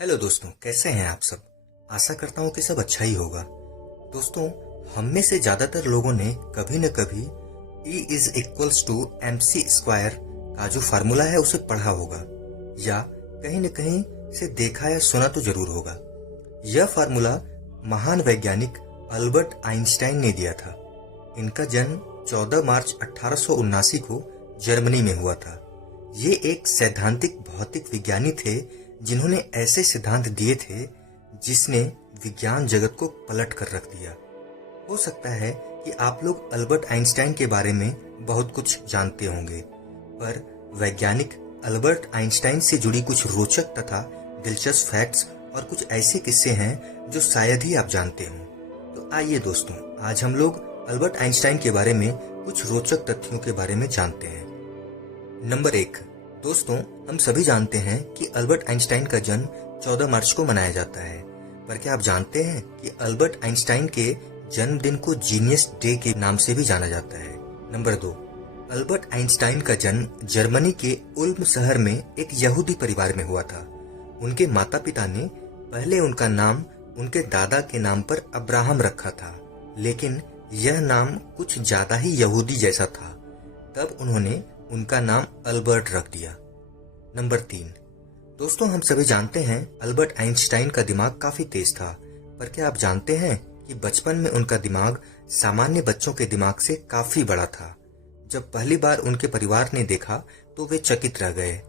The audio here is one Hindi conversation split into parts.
हेलो दोस्तों, कैसे हैं आप सब। आशा करता हूँ कि सब अच्छा ही होगा। दोस्तों, हम में से ज्यादातर लोगों ने कभी न कभी E=mc² का जो फार्मूला है उसे पढ़ा होगा या कहीं न कहीं से देखा या सुना तो जरूर होगा। यह फार्मूला महान वैज्ञानिक अल्बर्ट आइंस्टाइन ने दिया था। इनका जन्म 14 मार्च 1879 को जर्मनी में हुआ था। ये एक सैद्धांतिक भौतिक विज्ञानी थे जिन्होंने ऐसे सिद्धांत दिए थे जिसने विज्ञान जगत को पलट कर रख दिया। हो सकता है कि आप लोग अल्बर्ट आइंस्टाइन के बारे में बहुत कुछ जानते होंगे, पर वैज्ञानिक अल्बर्ट आइंस्टाइन से जुड़ी कुछ रोचक तथा दिलचस्प फैक्ट्स और कुछ ऐसे किस्से हैं जो शायद ही आप जानते हों। तो आइए दोस्तों, आज हम लोग अल्बर्ट आइंस्टाइन के बारे में कुछ रोचक तथ्यों के बारे में जानते हैं। नंबर 1, दोस्तों, हम सभी जानते हैं कि अल्बर्ट आइंस्टाइन का जन्म 14 मार्च को मनाया जाता है, पर क्या आप जानते हैं कि अल्बर्ट आइंस्टाइन के जन्मदिन को जीनियस डे के नाम से भी जाना जाता है। नंबर 2, अल्बर्ट आइंस्टाइन का जन्म जर्मनी के उल्म शहर में एक यहूदी परिवार में हुआ था। उनके माता पिता ने पहले उनका नाम उनके दादा के नाम पर अब्राहम रखा था, लेकिन यह नाम कुछ ज्यादा ही यहूदी जैसा था। तब उन्होंने उनका नाम अल्बर्ट रख दिया। नंबर 3, दोस्तों, हम सभी जानते हैं अल्बर्ट आइंस्टाइन का दिमाग काफी तेज था, पर क्या आप जानते हैं कि बचपन में उनका दिमाग सामान्य बच्चों के दिमाग से काफी बड़ा था। जब पहली बार उनके परिवार ने देखा तो वे चकित रह गए।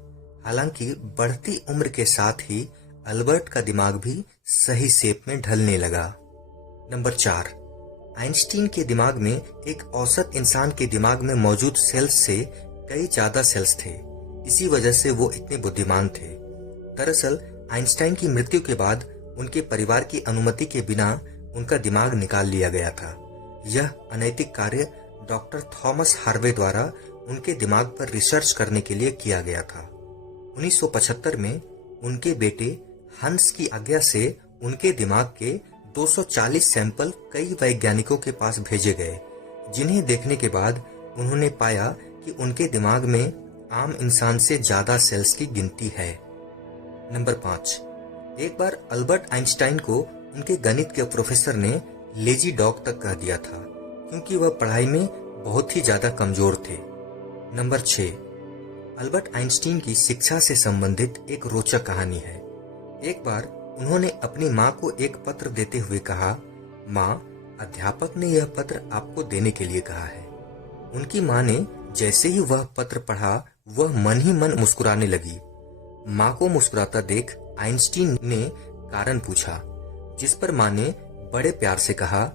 हालांकि बढ़ती उम्र के साथ ही अल्बर्ट का दिमाग भी सही शेप में ढलने लगा। नंबर 4, आइंस्टीन के दिमाग में एक औसत इंसान के दिमाग में मौजूद सेल्स से कई ज्यादा सेल्स थे। इसी वजह से वो इतने बुद्धिमान थे। दरअसल आइंस्टाइन की मृत्यु के बाद उनके परिवार की अनुमति के बिना उनका दिमाग निकाल लिया गया था। यह अनैतिक कार्य डॉक्टर थॉमस हार्वे द्वारा उनके दिमाग पर रिसर्च करने के लिए किया गया था। 1975 में उनके बेटे हंस की आज्ञा से उनके दिमाग के 240 सैंपल कई वैज्ञानिकों के पास भेजे गए, जिन्हें देखने के बाद उन्होंने पाया कि उनके दिमाग में आम इंसान से ज्यादा सेल्स की गिनती है। नंबर 5, एक बार अल्बर्ट आइंस्टाइन को उनके गणित के प्रोफेसर ने लेजी डॉग तक कह दिया था, क्योंकि वह पढ़ाई में बहुत ही ज्यादा कमजोर थे। नंबर 6, अल्बर्ट आइंस्टीन की शिक्षा से संबंधित एक रोचक कहानी है। एक बार उन्होंने अपनी माँ को एक पत्र देते हुए कहा, माँ, अध्यापक ने यह पत्र आपको देने के लिए कहा है। उनकी माँ ने जैसे ही वह पत्र पढ़ा, वह मन ही मन मुस्कुराने लगी। माँ को मुस्कुराता देख आइंस्टीन ने कारण पूछा, जिस पर माँ ने बड़े प्यार से कहा,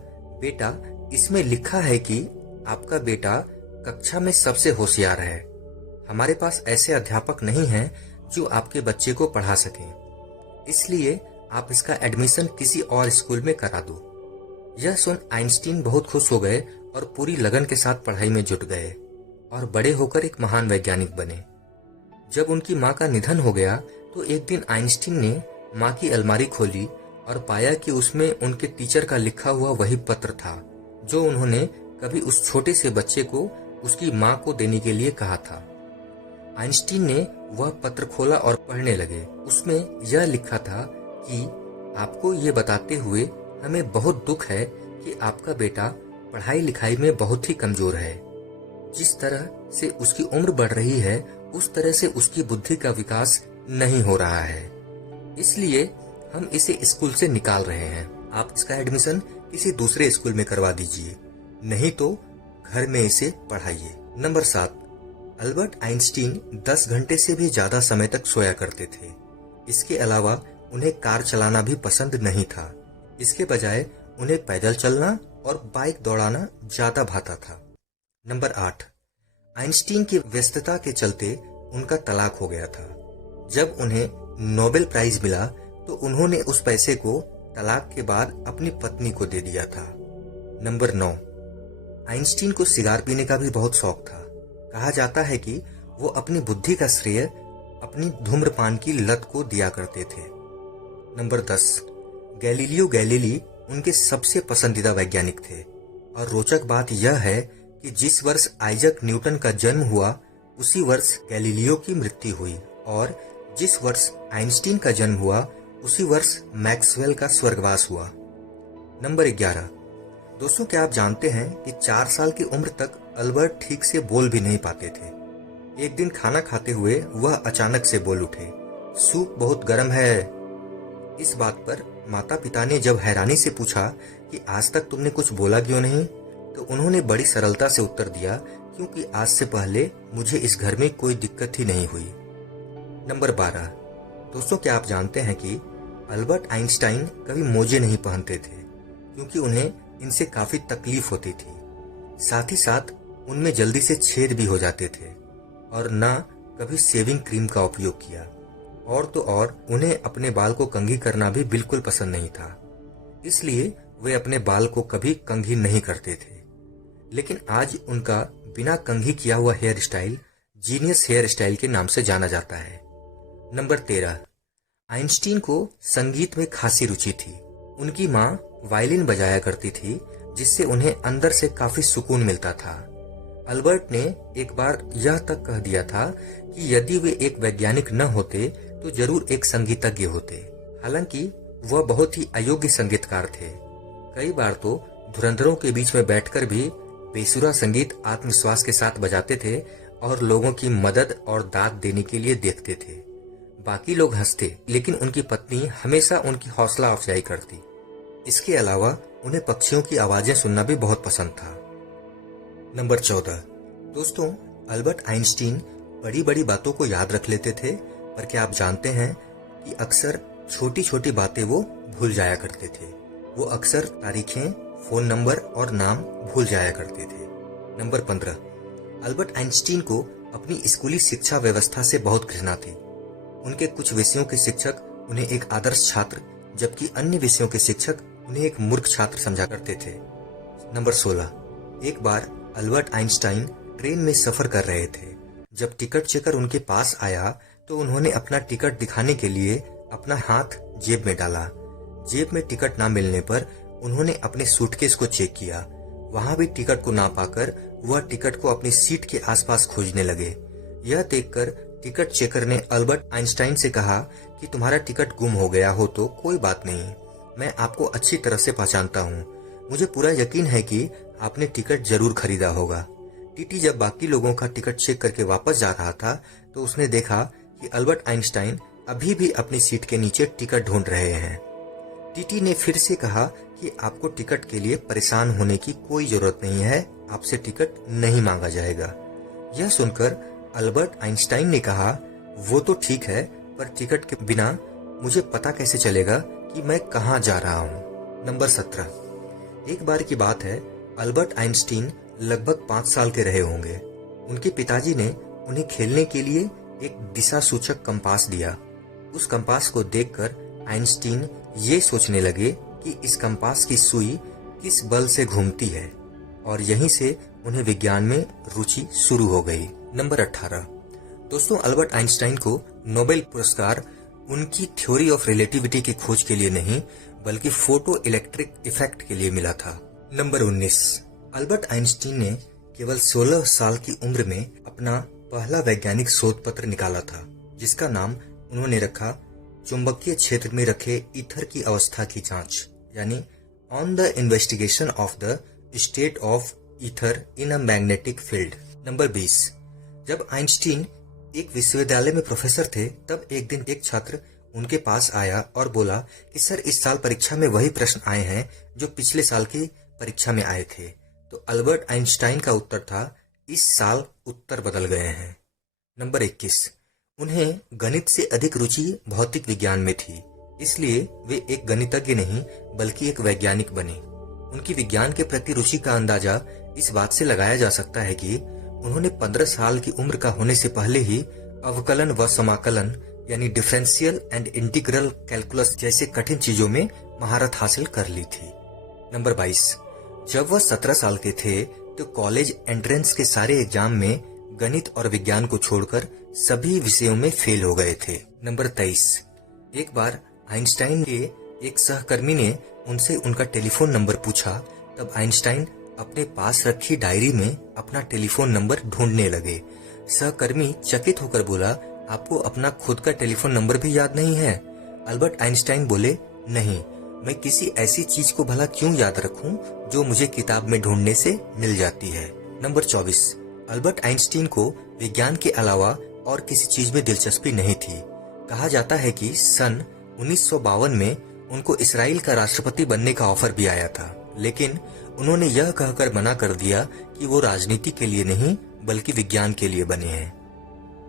बेटा, इसमें लिखा है कि आपका बेटा कक्षा में सबसे होशियार है। हमारे पास ऐसे अध्यापक नहीं हैं जो आपके बच्चे को पढ़ा सकें, इसलिए आप इसका एडमिशन किसी और स्कूल में करा दो। यह सुन आइंस्टीन बहुत खुश हो गए और पूरी लगन के साथ पढ़ाई में जुट गए और बड़े होकर एक महान वैज्ञानिक बने। जब उनकी माँ का निधन हो गया तो एक दिन आइंस्टीन ने माँ की अलमारी खोली और पाया कि उसमें उनके टीचर का लिखा हुआ वही पत्र था जो उन्होंने कभी उस छोटे से बच्चे को उसकी माँ को देने के लिए कहा था। आइंस्टीन ने वह पत्र खोला और पढ़ने लगे। उसमें यह लिखा था कि आपको ये बताते हुए हमें बहुत दुख है कि आपका बेटा पढ़ाई लिखाई में बहुत ही कमजोर है। जिस तरह से उसकी उम्र बढ़ रही है, उस तरह से उसकी बुद्धि का विकास नहीं हो रहा है, इसलिए हम इसे स्कूल से निकाल रहे हैं। आप इसका एडमिशन किसी दूसरे स्कूल में करवा दीजिए, नहीं तो घर में इसे पढ़ाइए। नंबर 7, अल्बर्ट आइंस्टीन 10 घंटे से भी ज्यादा समय तक सोया करते थे। इसके अलावा उन्हें कार चलाना भी पसंद नहीं था। इसके बजाय उन्हें पैदल चलना और बाइक दौड़ाना ज्यादा भाता था। नंबर 8, आइंस्टीन की व्यस्तता के चलते उनका तलाक हो गया था। जब उन्हें नोबेल प्राइज मिला तो उन्होंने उस पैसे को तलाक के बाद अपनी पत्नी को दे दिया था। नंबर 9, आइंस्टीन को सिगार पीने का भी बहुत शौक था। कहा जाता है कि वो अपनी बुद्धि का श्रेय अपनी धूम्रपान की लत को दिया करते थे। नंबर 10, गैलीलियो गैलीली उनके सबसे पसंदीदा वैज्ञानिक थे और रोचक बात यह है कि जिस वर्ष आइजक न्यूटन का जन्म हुआ उसी वर्ष गैलीलियो की मृत्यु हुई और जिस वर्ष आइंस्टीन का जन्म हुआ उसी वर्ष मैक्सवेल का स्वर्गवास हुआ। नंबर 11। दोस्तों, क्या आप जानते हैं कि 4 साल की उम्र तक अल्बर्ट ठीक से बोल भी नहीं पाते थे। एक दिन खाना खाते हुए वह अचानक से बोल उठे, सूप बहुत गर्म है। इस बात पर माता पिता ने जब हैरानी से पूछा कि आज तक तुमने कुछ बोला क्यों नहीं, तो उन्होंने बड़ी सरलता से उत्तर दिया, क्योंकि आज से पहले मुझे इस घर में कोई दिक्कत ही नहीं हुई। नंबर 12। दोस्तों, क्या आप जानते हैं कि अल्बर्ट आइंस्टाइन कभी मोजे नहीं पहनते थे, क्योंकि उन्हें इनसे काफी तकलीफ होती थी। साथ ही साथ उनमें जल्दी से छेद भी हो जाते थे, और न कभी शेविंग क्रीम का उपयोग किया। और तो और उन्हें अपने बाल को कंघी करना भी बिल्कुल पसंद नहीं था, इसलिए वे अपने बाल को कभी कंघी नहीं करते थे। लेकिन आज उनका बिना कंघी किया हुआ hair style genius hair style के नाम से जाना जाता है। नंबर 13। आइंस्टीन को संगीत में खासी रुचि थी। उनकी माँ वायलिन बजाया करती थी, जिससे उन्हें अंदर से काफी सुकून मिलता था। अल्बर्ट ने एक बार यह तक कह दिया था कि यदि वे एक वैज्ञानिक न होते तो जरूर एक संगीतज्ञ होते। हालांकि वह बहुत ही अयोग्य संगीतकार थे। कई बार तो धुरंधरों के बीच में बैठकर भी बेसुरा संगीत आत्मविश्वास के साथ बजाते थे और लोगों की मदद और दाद देने के लिए देखते थे। बाकी लोग हंसते, लेकिन उनकी पत्नी हमेशा उनकी हौसला अफजाई करती। इसके अलावा उन्हें पक्षियों की आवाजें सुनना भी बहुत पसंद था। नंबर 14। दोस्तों, अल्बर्ट आइंस्टीन बड़ी बड़ी बातों को याद रख लेते थे, पर क्या आप जानते हैं कि अक्सर छोटी छोटी बातें वो भूल जाया करते थे। वो अक्सर तारीखें, फोन नंबर और नाम भूल जाया करते थे। नंबर 15। अल्बर्ट आइंस्टीन को अपनी स्कूली शिक्षा व्यवस्था से बहुत घृणा थी। उनके कुछ विषयों के शिक्षक उन्हें एक आदर्श छात्र, जबकि अन्य विषयों के शिक्षक उन्हें एक मूर्ख छात्र समझा करते थे। नंबर 16। एक बार अल्बर्ट आइंस्टाइन ट्रेन में सफर कर रहे थे। जब टिकट चेकर उनके पास आया तो उन्होंने अपना टिकट दिखाने के लिए अपना हाथ जेब में डाला। जेब में टिकट ना मिलने पर उन्होंने अपने सूटकेस को चेक किया। वहां भी टिकट को ना पाकर वह टिकट को अपनी सीट के आसपास खोजने लगे। यह देखकर टिकट चेकर ने अल्बर्ट आइंस्टाइन से कहा कि तुम्हारा टिकट गुम हो गया हो तो कोई बात नहीं, मैं आपको अच्छी तरह से पहचानता हूँ। मुझे पूरा यकीन है कि आपने टिकट जरूर खरीदा होगा। टीटी जब बाकी लोगों का टिकट चेक करके वापस जा रहा था तो उसने देखा कि अल्बर्ट आइंस्टाइन अभी भी अपनी सीट के नीचे टिकट ढूंढ रहे हैं। टीटी ने फिर से कहा कि आपको टिकट के लिए परेशान होने की कोई जरूरत नहीं है, आपसे टिकट नहीं मांगा जाएगा। यह सुनकर अल्बर्ट आइंस्टाइन ने कहा, वो तो ठीक है, पर टिकट के बिना मुझे पता कैसे चलेगा कि मैं कहाँ जा रहा हूँ। नंबर 17। एक बार की बात है, अल्बर्ट आइंस्टीन लगभग 5 साल के रहे होंगे। उनके पिताजी ने उन्हें खेलने के लिए एक दिशा सूचक कंपास दिया। उस कंपास को देखकर आइंस्टीन ये सोचने लगे कि इस कंपास की सुई किस बल से घूमती है, और यहीं से उन्हें विज्ञान में रुचि शुरू हो गई। नंबर 18। दोस्तों, अल्बर्ट आइंस्टाइन को नोबेल पुरस्कार उनकी थ्योरी ऑफ रिलेटिविटी की खोज के लिए नहीं, बल्कि फोटो इलेक्ट्रिक इफेक्ट के लिए मिला था। नंबर 19। अल्बर्ट आइंस्टीन ने केवल 16 साल की उम्र में अपना पहला वैज्ञानिक शोध पत्र निकाला था, जिसका नाम उन्होंने रखा चुंबकीय क्षेत्र में रखे ईथर की अवस्था की जांच, यानी on the investigation of the state of ether in a magnetic field. Number 20। जब आइंस्टीन एक विश्वविद्यालय में प्रोफेसर थे, तब एक दिन एक छात्र उनके पास आया और बोला कि सर, इस साल परीक्षा में वही प्रश्न आए हैं जो पिछले साल की परीक्षा में आए थे। तो अल्बर्ट आइंस्टाइन का उत्तर था, इस साल उत्तर बदल गए हैं। नंबर 21। उन्हें गणित से अधिक रुचि भौतिक विज्ञान में थी, इसलिए वे एक गणितज्ञ नहीं बल्कि एक वैज्ञानिक बने। उनकी विज्ञान के प्रति रुचि का अंदाजा इस बात से लगाया जा सकता है कि उन्होंने 15 साल की उम्र का होने से पहले ही अवकलन व समाकलन यानी डिफरेंशियल एंड इंटीग्रल कैलकुलस जैसे कठिन चीजों में महारत हासिल कर ली थी। नंबर 22। जब वह 17 साल के थे तो कॉलेज एंट्रेंस के सारे एग्जाम में गणित और विज्ञान को छोड़कर सभी विषयों में फेल हो गए थे। नंबर 23। एक बार आइंस्टाइन के एक सहकर्मी ने उनसे उनका टेलीफोन नंबर पूछा, तब आइंस्टाइन अपने पास रखी डायरी में अपना टेलीफोन नंबर ढूंढने लगे। सहकर्मी चकित होकर बोला, आपको अपना खुद का टेलीफोन नंबर भी याद नहीं है? अल्बर्ट आइंस्टाइन बोले, नहीं, मैं किसी ऐसी चीज को भला क्यों याद रखूं जो मुझे किताब में ढूंढने से मिल जाती है। नंबर 24, अल्बर्ट आइंस्टीन को विज्ञान के अलावा और किसी चीज में दिलचस्पी नहीं थी। कहा जाता है कि सन 1952 में उनको इसराइल का राष्ट्रपति बनने का ऑफर भी आया था, लेकिन उन्होंने यह कहकर मना कर दिया कि वो राजनीति के लिए नहीं बल्कि विज्ञान के लिए बने हैं।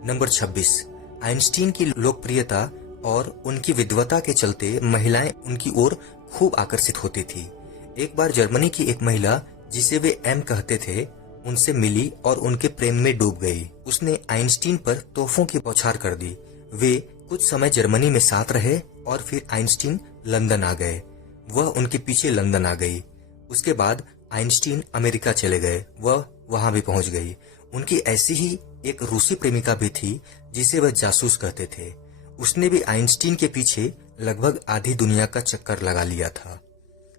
नंबर 26, आइंस्टीन की लोकप्रियता और उनकी विद्वता के चलते महिलाएं उनकी ओर खूब आकर्षित होती थी। एक बार जर्मनी की एक महिला, जिसे वे एम कहते थे, उनसे मिली और उनके प्रेम में डूब गई। उसने आइंस्टीन पर तोहफों की बौछार कर दी। वे कुछ समय जर्मनी में साथ रहे और फिर आइंस्टीन लंदन आ गए। वह उनके पीछे लंदन आ गई। उसके बाद आइंस्टीन अमेरिका चले गए। वह वहां भी पहुंच गई। उनकी ऐसी ही एक रूसी प्रेमिका भी थी जिसे वह जासूस कहते थे। उसने भी आइंस्टीन के पीछे लगभग आधी दुनिया का चक्कर लगा लिया था।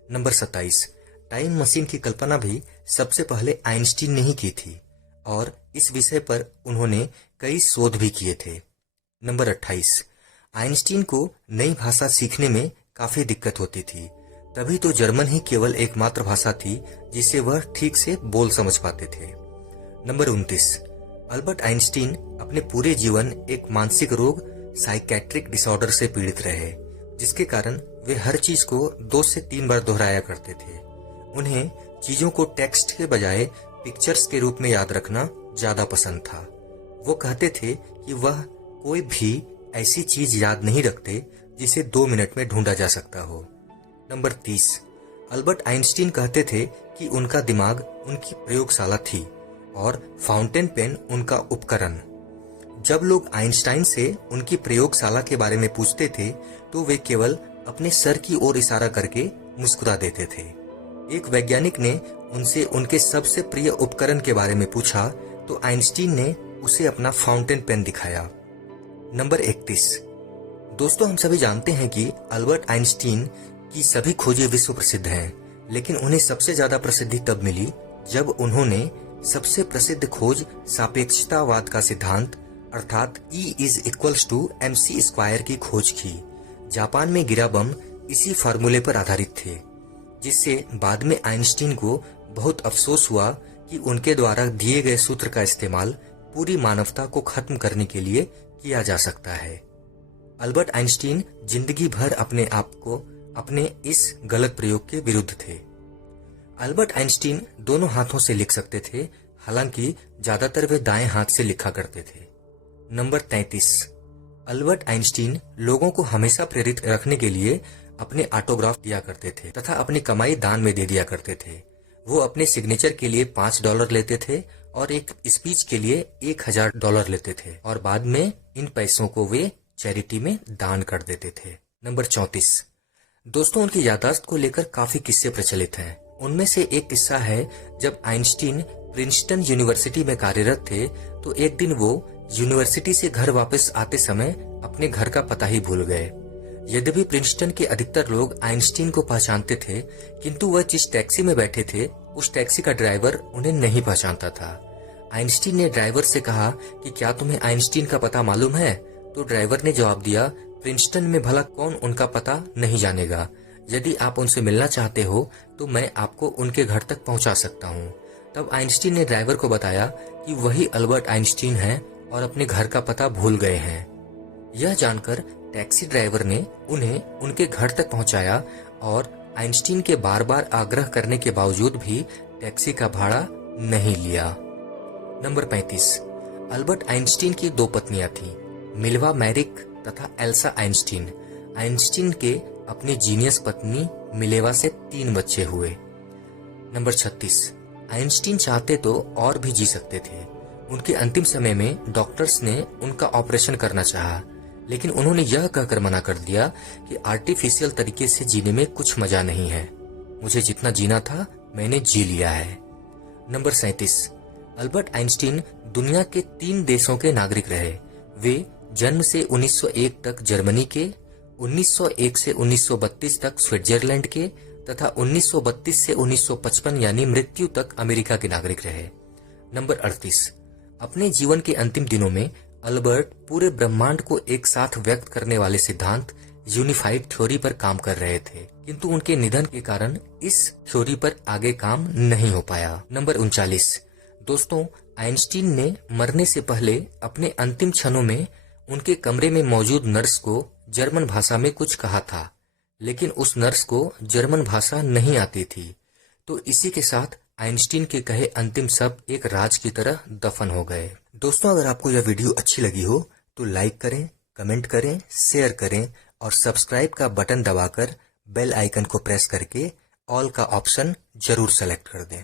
नंबर 27, टाइम मशीन की कल्पना भी सबसे पहले आइंस्टीन ने ही की थी और इस विषय पर उन्होंने कई शोध भी किए थे। नंबर 28, आइंस्टीन को नई भाषा सीखने में काफी दिक्कत होती थी। तभी तो जर्मन ही केवल एकमात्र भाषा थी जिसे वह ठीक से बोल समझ पाते थे। नंबर 29, अल्बर्ट आइंस्टीन अपने पूरे जीवन एक मानसिक रोग साइकेट्रिक डिसऑर्डर से पीड़ित रहे, जिसके कारण वे हर चीज को 2 से 3 बार दोहराया करते थे। उन्हें चीजों को टेक्स्ट के बजाय पिक्चर्स के रूप में याद रखना ज्यादा पसंद था। वो कहते थे कि वह कोई भी ऐसी चीज याद नहीं रखते जिसे 2 मिनट में ढूंढा जा सकता हो। नंबर 30, अल्बर्ट आइंस्टीन कहते थे कि उनका दिमाग उनकी प्रयोगशाला थी और फाउंटेन पेन उनका उपकरण। जब लोग आइंस्टाइन से उनकी प्रयोगशाला के बारे में पूछते थे तो वे केवल अपने सर की ओर इशारा करके मुस्कुरा देते थे। एक वैज्ञानिक ने उनसे उनके सबसे प्रिय उपकरण के बारे में पूछा तो आइंस्टीन ने उसे अपना फाउंटेन पेन दिखाया। नंबर 31, दोस्तों, हम सभी जानते हैं कि अल्बर्ट आइंस्टीन की सभी खोजें विश्व प्रसिद्ध हैं, लेकिन उन्हें सबसे ज्यादा प्रसिद्धि तब मिली जब उन्होंने सबसे प्रसिद्ध खोज सापेक्षतावाद का सिद्धांत अर्थात E=mc² की खोज की। जापान में गिरा बम इसी फार्मूले पर आधारित थे, जिससे बाद में आइंस्टीन को बहुत अफसोस हुआ कि उनके द्वारा दिए गए सूत्र का इस्तेमाल पूरी मानवता को खत्म करने के लिए किया जा सकता है। अल्बर्ट आइंस्टीन जिंदगी भर अपने आप को अपने इस गलत प्रयोग के विरुद्ध थे। अल्बर्ट आइंस्टीन दोनों हाथों से लिख सकते थे, हालांकि ज्यादातर वे दाएं हाथ से लिखा करते थे। नंबर 33, अल्बर्ट आइंस्टीन लोगों को हमेशा प्रेरित रखने के लिए अपने ऑटोग्राफ दिया करते थे तथा अपनी कमाई दान में दे दिया करते थे। वो अपने सिग्नेचर के लिए $5 लेते थे और एक स्पीच के लिए $1000 लेते थे और बाद में इन पैसों को वे चैरिटी में दान कर देते थे। नंबर 34, दोस्तों, उनकी याददाश्त को लेकर काफी किस्से प्रचलित हैं। उनमें से एक किस्सा है जब आइंस्टीन प्रिंसटन यूनिवर्सिटी में कार्यरत थे तो एक दिन वो यूनिवर्सिटी से घर वापस आते समय अपने घर का पता ही भूल गए। यद्यपि प्रिंसटन के अधिकतर लोग आइंस्टीन को पहचानते थे, किंतु वह जिस टैक्सी में बैठे थे उस टैक्सी का ड्राइवर उन्हें नहीं पहचानता था। आइंस्टीन ने ड्राइवर से कहा कि क्या तुम्हें आइंस्टीन का पता मालूम है? तो ड्राइवर ने जवाब दिया, प्रिंसटन में भला कौन उनका पता नहीं जानेगा। यदि आप उनसे मिलना चाहते हो तो मैं आपको उनके घर तक पहुंचा सकता हूं। तब आइंस्टीन ने ड्राइवर को बताया कि वही अल्बर्ट आइंस्टीन हैं और अपने घर का पता भूल गए हैं। यह जानकर टैक्सी ड्राइवर ने उन्हें उनके घर तक पहुंचाया और आइंस्टीन के बार बार आग्रह करने के बावजूद भी टैक्सी का भाड़ा नहीं लिया। नंबर 35, अल्बर्ट आइंस्टीन की 2 पत्नियां थीं, मिल्वा मैरिक तथा एल्सा आइंस्टीन। आइंस्टीन के अपनी जीनियस पत्नी मिलेवा से 3 बच्चे हुए। नंबर 36, आइंस्टीन चाहते तो और भी जी सकते थे। उनके अंतिम समय में डॉक्टर्स ने उनका ऑपरेशन करना चाहा, लेकिन उन्होंने यह कहकर मना कर दिया कि आर्टिफिशियल तरीके से जीने में कुछ मजा नहीं है। मुझे जितना जीना था मैंने जी लिया है। नंबर 37, अल्बर्ट आइंस्टीन दुनिया के 3 देशों के नागरिक रहे। वे जन्म से 1901 तक जर्मनी के, 1901 से 1932 तक स्विट्जरलैंड के तथा 1932 से 1955 यानी मृत्यु तक अमेरिका के नागरिक रहे। नंबर 38, अपने जीवन के अंतिम दिनों में अल्बर्ट पूरे ब्रह्मांड को एक साथ व्यक्त करने वाले सिद्धांत यूनिफाइड थ्योरी पर काम कर रहे थे, किंतु उनके निधन के कारण इस थ्योरी पर आगे काम नहीं हो पाया। नंबर 39। दोस्तों, आइंस्टीन ने मरने से पहले अपने अंतिम क्षणों में उनके कमरे में मौजूद नर्स को जर्मन भाषा में कुछ कहा था, लेकिन उस नर्स को जर्मन भाषा नहीं आती थी। तो इसी के साथ आइंस्टीन के कहे अंतिम शब्द एक राज की तरह दफन हो गए। दोस्तों, अगर आपको यह वीडियो अच्छी लगी हो तो लाइक करें, कमेंट करें, शेयर करें और सब्सक्राइब का बटन दबाकर बेल आइकन को प्रेस करके ऑल का ऑप्शन जरूर सेलेक्ट कर दें।